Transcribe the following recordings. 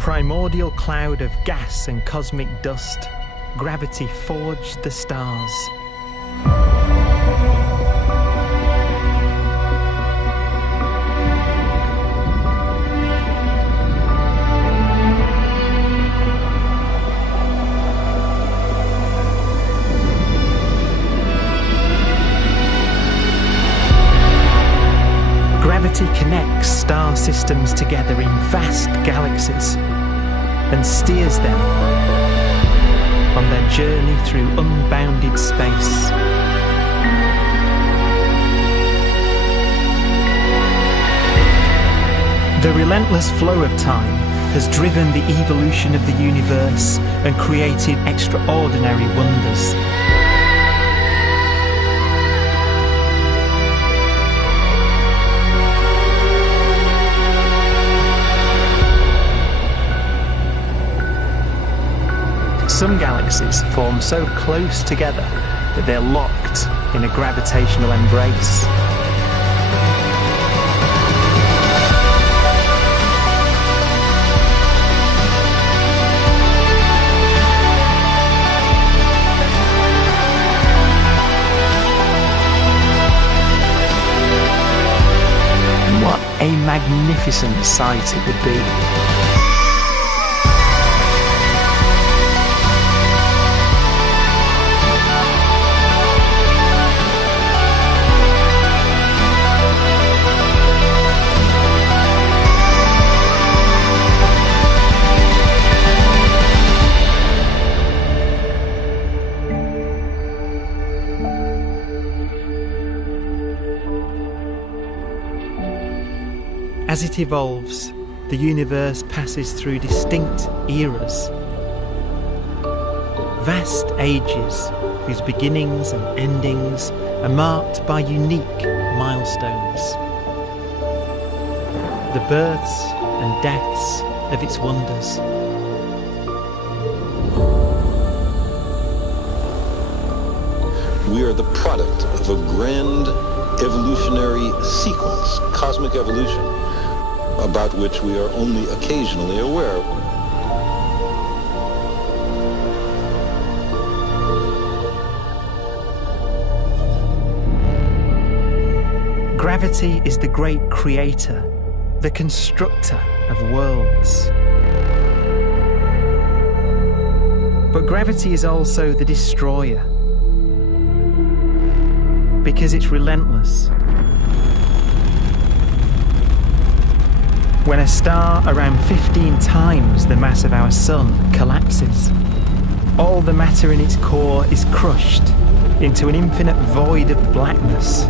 primordial cloud of gas and cosmic dust, gravity forged the stars. Gravity connects star systems together in vast galaxies and steers them on their journey through unbounded space. The relentless flow of time has driven the evolution of the universe and created extraordinary wonders. Some galaxies form so close together that they're locked in a gravitational embrace. What a magnificent sight it would be. As it evolves, the universe passes through distinct eras. Vast ages whose beginnings and endings are marked by unique milestones. The births and deaths of its wonders. We are the product of a grand evolutionary sequence, cosmic evolution, about which we are only occasionally aware. Gravity is the great creator, the constructor of worlds. But gravity is also the destroyer, because it's relentless. When a star around 15 times the mass of our Sun collapses, all the matter in its core is crushed into an infinite void of blackness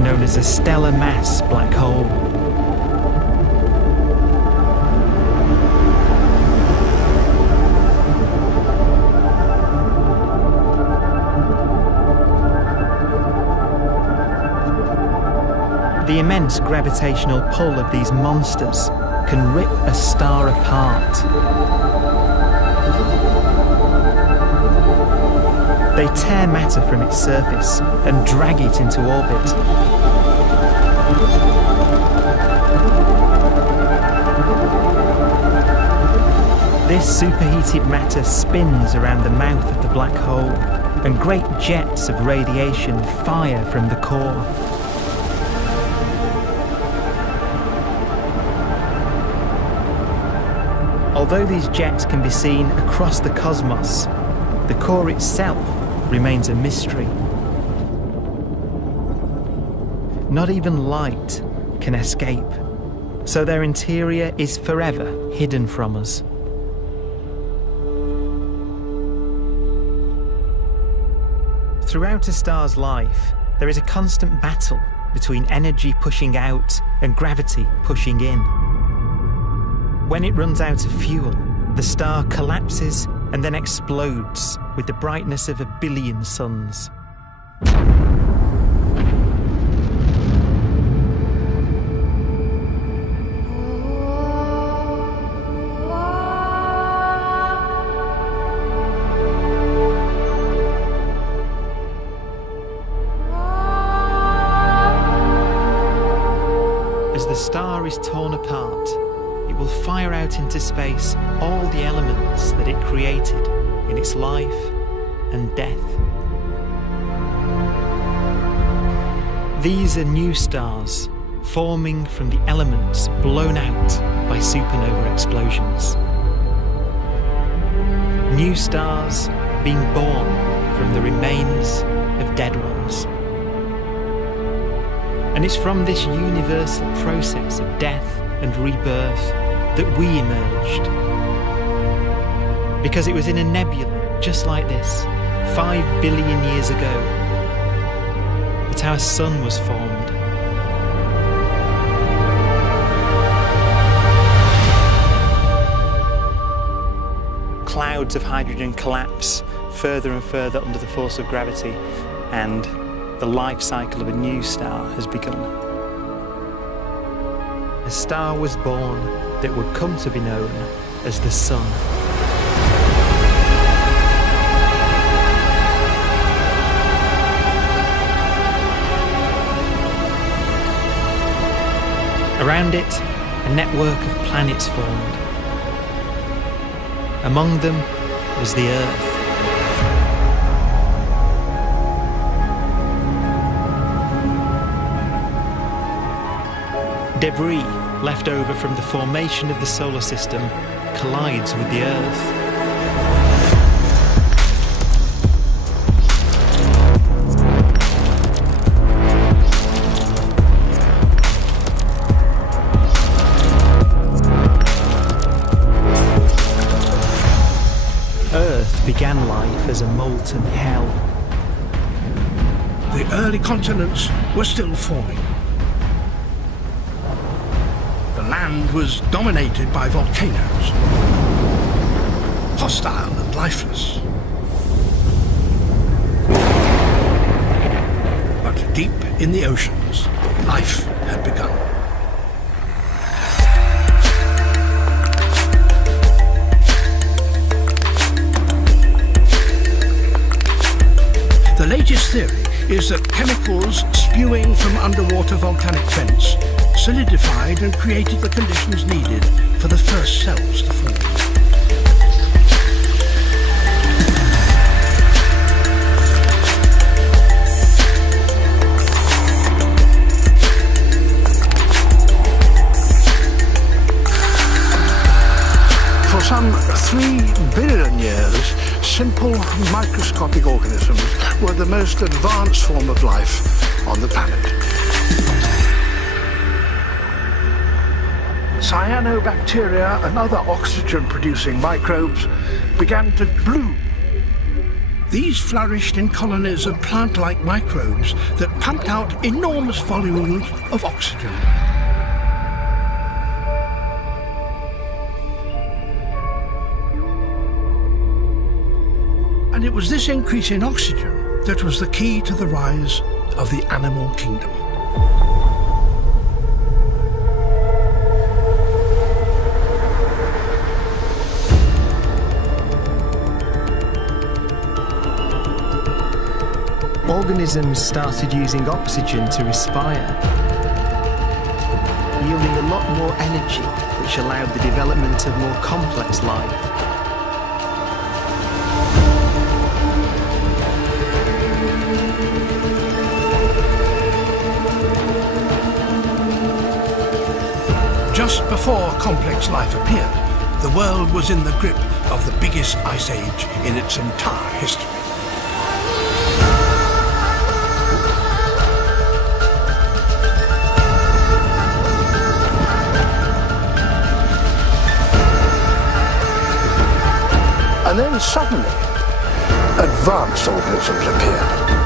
known as a stellar mass black hole. The immense gravitational pull of these monsters can rip a star apart. They tear matter from its surface and drag it into orbit. This superheated matter spins around the mouth of the black hole, and great jets of radiation fire from the core. Although these jets can be seen across the cosmos, the core itself remains a mystery. Not even light can escape, so their interior is forever hidden from us. Throughout a star's life, there is a constant battle between energy pushing out and gravity pushing in. When it runs out of fuel, the star collapses and then explodes with the brightness of 1 billion suns. As the star is torn apart, it will fire out out into space all the elements that it created in its life and death. These are new stars forming from the elements blown out by supernova explosions. New stars being born from the remains of dead ones. And it's from this universal process of death and rebirth that we emerged. Because it was in a nebula just like this, 5 billion years ago, that our sun was formed. Clouds of hydrogen collapse further and further under the force of gravity, and the life cycle of a new star has begun. A star was born that would come to be known as the Sun. Around it, a network of planets formed. Among them was the Earth. Debris left over from the formation of the solar system collides with the Earth. Earth began life as a molten hell. The early continents were still forming. The land was dominated by volcanoes, hostile and lifeless. But deep in the oceans, life had begun. The latest theory is that chemicals spewing from underwater volcanic vents solidified and created the conditions needed for the first cells to form. For some 3 billion years, simple microscopic organisms were the most advanced form of life on the planet. Cyanobacteria and other oxygen-producing microbes began to bloom. These flourished in colonies of plant-like microbes that pumped out enormous volumes of oxygen. And it was this increase in oxygen that was the key to the rise of the animal kingdom. Organisms started using oxygen to respire, yielding a lot more energy, which allowed the development of more complex life. Just before complex life appeared, the world was in the grip of the biggest ice age in its entire history. And then suddenly, advanced organisms appeared.